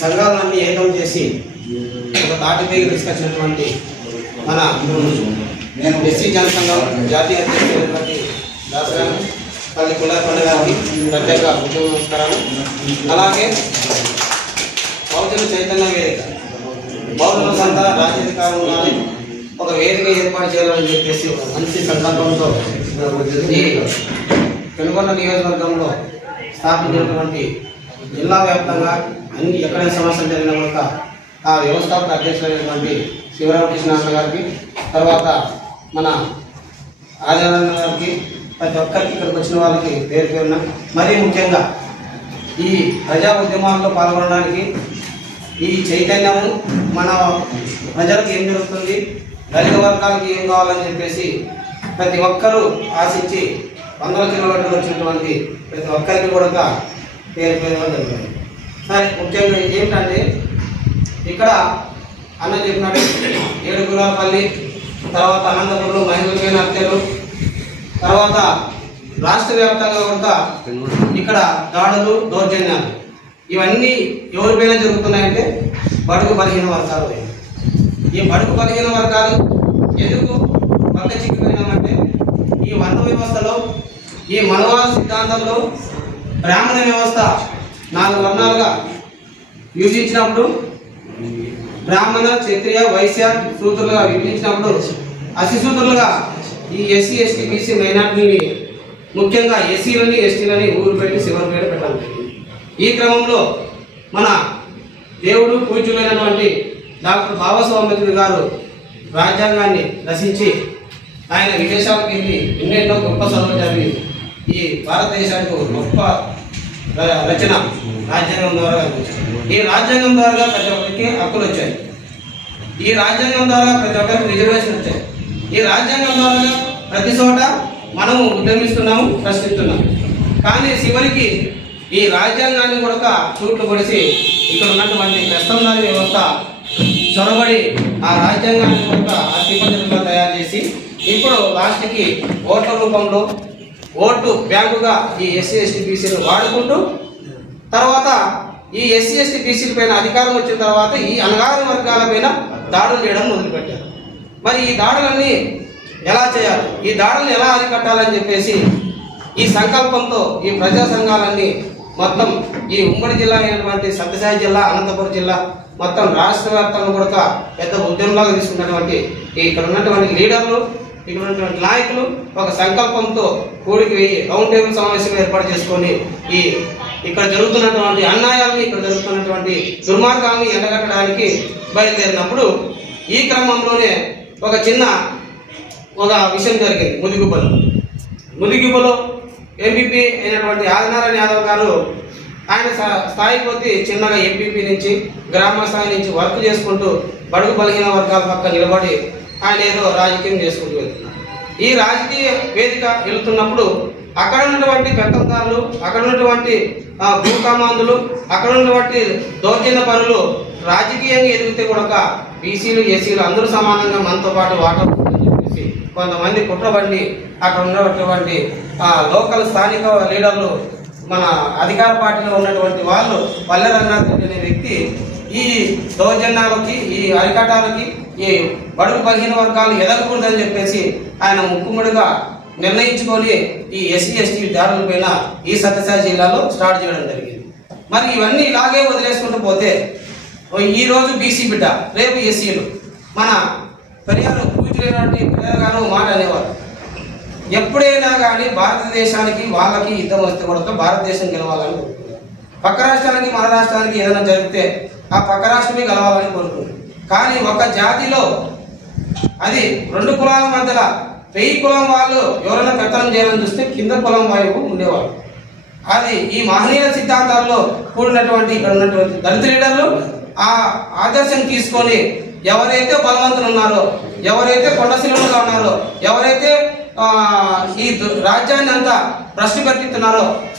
సంఘాలన్నీ ఏకం చేసి ఒక తాటిపైకి తీసుకొచ్చినటువంటి మన ఎస్సీ జనసంఘం జాతీయ అధ్యక్షులైనటువంటి దాసరాను పల్లి కులాకొండ గారికి ప్రత్యేక ఉద్యోగ నమస్కారాలు అలాగే బహుజన చైతన్య వేదిక బహుజనులంతా రాజ్యాధికారం ఉండాలి ఒక వేదిక ఏర్పాటు చేయాలని చెప్పేసి ఒక మంచి సంకల్పంతో ఈ పెనుగొండ నియోజకవర్గంలో స్థాపించినటువంటి జిల్లా వ్యాప్తంగా అన్ని ఎక్కడైనా సమస్యలు జరిగినా కూడా ఆ వ్యవస్థాపక అధ్యక్షులైనటువంటి శివరామకృష్ణ గారికి తర్వాత మన ఆదివారం గారికి ప్రతి ఒక్కరికి ఇక్కడికి వచ్చిన వాళ్ళకి పేరు పేరున మరీ ముఖ్యంగా ఈ ప్రజా ఉద్యమాల్లో పాల్గొనడానికి ఈ చైతన్యము మన ప్రజలకు ఏం జరుగుతుంది దళిత వర్గాలకి ఏం కావాలని చెప్పేసి ప్రతి ఒక్కరూ ఆశించి వందల కిలోమీటర్లు వచ్చినటువంటి ప్రతి ఒక్కరికి కూడా పేరు పేరు జరుగుతుంది సరే ముఖ్యంగా ఏంటంటే ఇక్కడ అన్న చెప్పినట్టు ఏడు గురాపల్లి తర్వాత అనంతపురం మహిళలమైన హత్యలు తర్వాత రాష్ట్ర వ్యాప్తంగా కూడా ఇక్కడ దాడులు దౌర్జన్యాలు. ఇవన్నీ ఎవరిపైన జరుగుతున్నాయంటే బడుగు బలహీన వర్గాలు ఈ బడుగు బలహీన వర్గాలు ఎందుకు పక్క చిక్కిపోయినామంటే ఈ వర్ణ వ్యవస్థలో ఈ మనవాద సిద్ధాంతంలో బ్రాహ్మణ వ్యవస్థ నాలుగు వర్ణాలుగా విభజించినప్పుడు బ్రాహ్మణ క్షత్రియ వైశ్య సూత్రులుగా విభజించినప్పుడు అతిశూద్రులుగా ఈ ఎస్సీ ఎస్టీ బీసీ మైనార్టీని ముఖ్యంగా ఎస్సీలని ఎస్టీలని ఊరు పెట్టి శివరు పేరు పెట్టాలి. ఈ క్రమంలో మన దేవుడు పూజ్యులైనటువంటి డాక్టర్ బాబాసాహెబ్ అంబేద్కర్ గారు రాజ్యాంగాన్ని రచించి ఆయన విదేశాలకు వెళ్ళి ఎన్నెన్నో గొప్ప చదువు చదివి ఈ భారతదేశానికి గొప్ప రచన. రాజ్యాంగం ద్వారా ఈ రాజ్యాంగం ద్వారా ప్రతి ఒక్కరికి హక్కులు వచ్చాయి. ఈ రాజ్యాంగం ద్వారా ప్రతి ఒక్కరికి రిజర్వేషన్ వచ్చాయి. ఈ రాజ్యాంగం ద్వారా ప్రతి చోట మనము ఉద్యమిస్తున్నాము ప్రశ్నిస్తున్నాము. కానీ చివరికి ఈ రాజ్యాంగాన్ని కూడా చూట్లు పొడిసి ఇక్కడ ఉన్నటువంటి ప్రస్తుతారి వ్యవస్థ చొరబడి ఆ రాజ్యాంగాన్ని కూడా అతిపద్ధతిలో తయారు చేసి ఇప్పుడు లాస్ట్కి ఓట్ల రూపంలో ఓటు బ్యాంకుగా ఈ ఎస్సీ ఎస్టీ బీసీలు వాడుకుంటూ తర్వాత ఈ ఎస్సీ ఎస్టీ బీసీల పైన అధికారం వచ్చిన తర్వాత ఈ అనగారిన వర్గాల పైన దాడులు చేయడం మొదలుపెట్టారు. మరి ఈ దాడులన్నీ ఎలా చేయాలి? ఈ దాడులను ఎలా అరికట్టాలని చెప్పేసి ఈ సంకల్పంతో ఈ ప్రజా సంఘాలన్నీ మొత్తం ఈ ఉమ్మడి జిల్లా అయినటువంటి సత్యసాయి జిల్లా అనంతపురం జిల్లా మొత్తం రాష్ట్ర వ్యాప్తంగా కూడా పెద్ద ఉద్యమంలాగా తీసుకున్నటువంటి ఇక్కడ ఉన్నటువంటి లీడర్లు ఇక్కడ ఉన్నటువంటి నాయకులు ఒక సంకల్పంతో కూడికి వెయ్యి రౌండ్ టేబుల్ సమావేశం ఏర్పాటు చేసుకొని ఈ ఇక్కడ జరుగుతున్నటువంటి అన్యాయాన్ని ఇక్కడ జరుగుతున్నటువంటి దుర్మార్గాన్ని ఎండగట్టడానికి బయలుదేరినప్పుడు ఈ క్రమంలోనే ఒక చిన్న ఒక విషయం జరిగింది. ముదిగుబలో ముదిగుబలో ఎంపీపీ అయినటువంటి ఆదినారాయణ యాదవ్ గారు ఆయన స్థాయి కొద్దీ చిన్నగా ఎంపీపీ నుంచి గ్రామ స్థాయి నుంచి వర్క్ చేసుకుంటూ బడుగు బలహీన వర్గాల పక్క నిలబడి ఆయన ఏదో రాజకీయం చేసుకుంటూ ఈ రాజకీయ వేదిక వెళుతున్నప్పుడు అక్కడ ఉన్నటువంటి పెత్తందారులు అక్కడ ఉన్నటువంటి భూకామాందులు అక్కడ ఉన్నటువంటి దౌర్జన్య పనులు రాజకీయంగా ఎదిగితే కూడా బీసీలు ఎస్సీలు అందరూ సమానంగా మనతో పాటు వాటా చెప్పేసి కొంతమంది కుట్రబండి అక్కడ ఉన్నటువంటి లోకల్ స్థానిక లీడర్లు మన అధికార పార్టీలో ఉన్నటువంటి వాళ్ళు పల్లె రంగనాథ్ రెడ్డి అనే వ్యక్తి ఈ దౌర్జన్యాలకి ఈ అరికటాలకి ఈ బడుగు బలహీన వర్గాలు ఎదగకూడదని చెప్పేసి ఆయన ముక్కుముడిగా నిర్ణయించుకొని ఈ ఎస్సీ ఎస్టీ దారుల పైన ఈ సత్యసాయి జిల్లాలో స్టార్ట్ చేయడం జరిగింది. మరి ఇవన్నీ ఇలాగే వదిలేసుకుంటూ పోతే ఈ రోజు బీసీ బిడ్డ రేపు ఎస్సీలు. మన పెరియారు పూజలేనటువంటి పెరియారు గారు మాట అనేవారు. ఎప్పుడైనా కానీ భారతదేశానికి వాళ్ళకి యుద్ధం వస్తే కూడా భారతదేశం గెలవాలని కోరుకుంటారు పక్క రాష్ట్రానికి మన రాష్ట్రానికి ఏదైనా జరిగితే ఆ పక్క రాష్ట్రమే గెలవాలని కోరుకుంటారు కానీ ఒక జాతిలో అది రెండు కులాల మధ్యలో వెయ్యి కులం వాళ్ళు ఎవరైనా పెత్తనం చేయాలని చూస్తే కింద కులం వాయువు ఉండేవాళ్ళు అది ఈ మహనీయ సిద్ధాంతాల్లో కూడినటువంటి ఇక్కడ ఉన్నటువంటి దళిత లీడర్లు ఆ ఆదర్శం తీసుకొని ఎవరైతే బలవంతులు ఉన్నారో ఎవరైతే కొండశిలువలుగా ఉన్నారో ఎవరైతే ఈ దు- రాజ్యాన్ని అంతా భ్రష్టు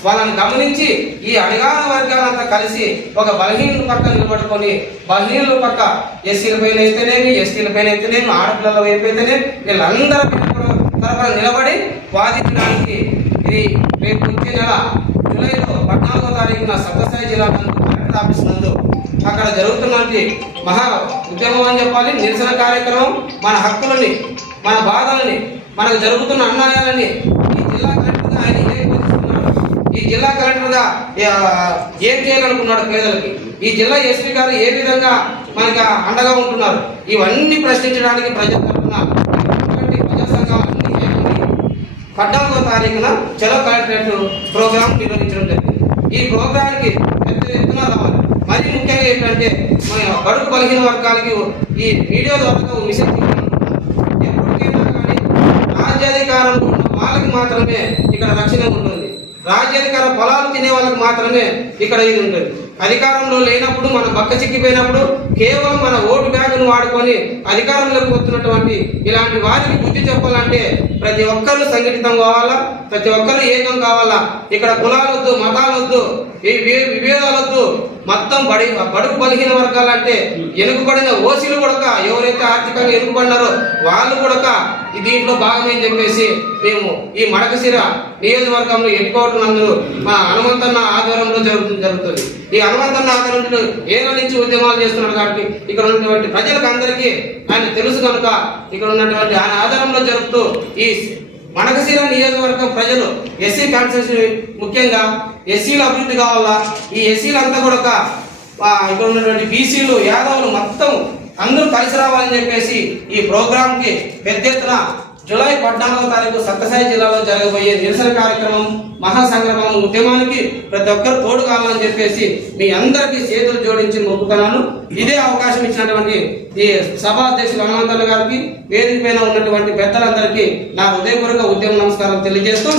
వాళ్ళని గమనించి ఈ అడిగాన వర్గాలంతా కలిసి ఒక బలహీనుల పక్క నిలబడుకొని బలహీనుల పక్క ఎస్సీల పైన అయితేనేమి ఎస్టీల పైన అయితేనేమి ఆడపిల్లల వైపు అయితేనేమి వీళ్ళందరి తరఫున నిలబడి వాదించడానికి ఇది రేపు వచ్చే నెల జూలైలో పద్నాలుగో తారీఖున సత్యసాయి జిల్లా కలెక్టర్ ఆఫీస్ నందు అక్కడ జరుగుతున్నటువంటి మహా ఉద్యమం అని చెప్పాలి నిరసన కార్యక్రమం మన హక్కులని మన బాధలని మనకు జరుగుతున్న అన్యాయాలని ఈ జిల్లా కలెక్టర్గా ఆయన ఏం బోధిస్తున్నాడు ఈ జిల్లా కలెక్టర్గా ఏం చేయాలనుకున్నాడు పేదలకి. ఈ జిల్లా ఎస్పీ గారు ఏ విధంగా మనకి అండగా ఉంటున్నారు? ఇవన్నీ ప్రశ్నించడానికి ప్రజల తరఫున ఇటువంటి ప్రజా పద్నాలుగో తారీఖున చలో కలెక్టరేట్ ప్రోగ్రాం నిర్వహించడం జరిగింది. ఈ ప్రోగ్రాంకి పెద్ద ఎత్తున రావాలి. మరి ముఖ్యంగా ఏంటంటే మన బడుగు బలహీన వర్గాలకి ఈ మీడియా ద్వారా మిషన్ మెసేజ్ ఎప్పటికైనా కానీ రాజ్యాధికారంలో ఉన్న వాళ్ళకి మాత్రమే ఇక్కడ రక్షణ ఉంటుంది. రాజ్యాధికార పొలాలు తినే వాళ్ళకి మాత్రమే ఇక్కడ ఇది ఉంటుంది. అధికారంలో లేనప్పుడు మనం బక్క చిక్కిపోయినప్పుడు కేవలం మన ఓటు బ్యాగును వాడుకొని అధికారంలోకి పోతున్నటువంటి ఇలాంటి వారికి బుద్ధి చెప్పాలంటే ప్రతి ఒక్కరూ సంఘటితం కావాలా? ప్రతి ఒక్కరూ ఏకం కావాలా? ఇక్కడ కులాలొద్దు మతాలొద్దు విభేదాలొద్దు. మొత్తం బడి బడుగు బలహీన వర్గాలంటే వెనుకబడిన ఓసీలు కూడా ఎవరైతే ఆర్థికంగా ఎనుకబడినారో వాళ్ళు కూడా ఈ దీంట్లో భాగమని చెప్పేసి మేము ఈ మడకశిర నియోజకవర్గంలో ఎన్నుకోవటం నందు మా హనుమంతన్న ఆధ్వర్యంలో జరుగుతుంది జరుగుతుంది. ఈ హనుమంతన్న ఆధ్వర్యంలో ఏళ్ళ నుంచి ఉద్యమాలు చేస్తున్నారు కాబట్టి ఇక్కడ ఉన్నటువంటి ప్రజలకు అందరికీ ఆయన తెలుసు కనుక ఇక్కడ ఉన్నటువంటి ఆయన ఆధారంలో జరుపుతూ ఈ మనకశీల నియోజకవర్గం ప్రజలు ఎస్సీ కాన్స్టిట్యూషన్ ముఖ్యంగా ఎస్సీలు అభివృద్ధి కావాలా? ఈ ఎస్సీలు అంతా కూడా ఆ, ఇక్కడ ఉన్నటువంటి బీసీలు యాదవులు మొత్తం అందరూ కలిసి రావాలని చెప్పేసి ఈ ప్రోగ్రాంకి పెద్ద ఎత్తున జూలై పద్నాలుగో తారీఖు సత్యసాయి జిల్లాలో జరగబోయే నిరసన కార్యక్రమం మహాసంగ్రమం ఉద్యమానికి ప్రతి ఒక్కరు తోడు కావాలని చెప్పేసి మీ అందరికీ చేతులు జోడించి మొక్కుతున్నాను ఇదే అవకాశం ఇచ్చినటువంటి ఈ సభా అధ్యక్షులు హనుమంతులు గారికి వేదిక పైన ఉన్నటువంటి పెద్దలందరికీ నా హృదయపూర్వక ఉద్యమ నమస్కారం తెలియజేస్తూ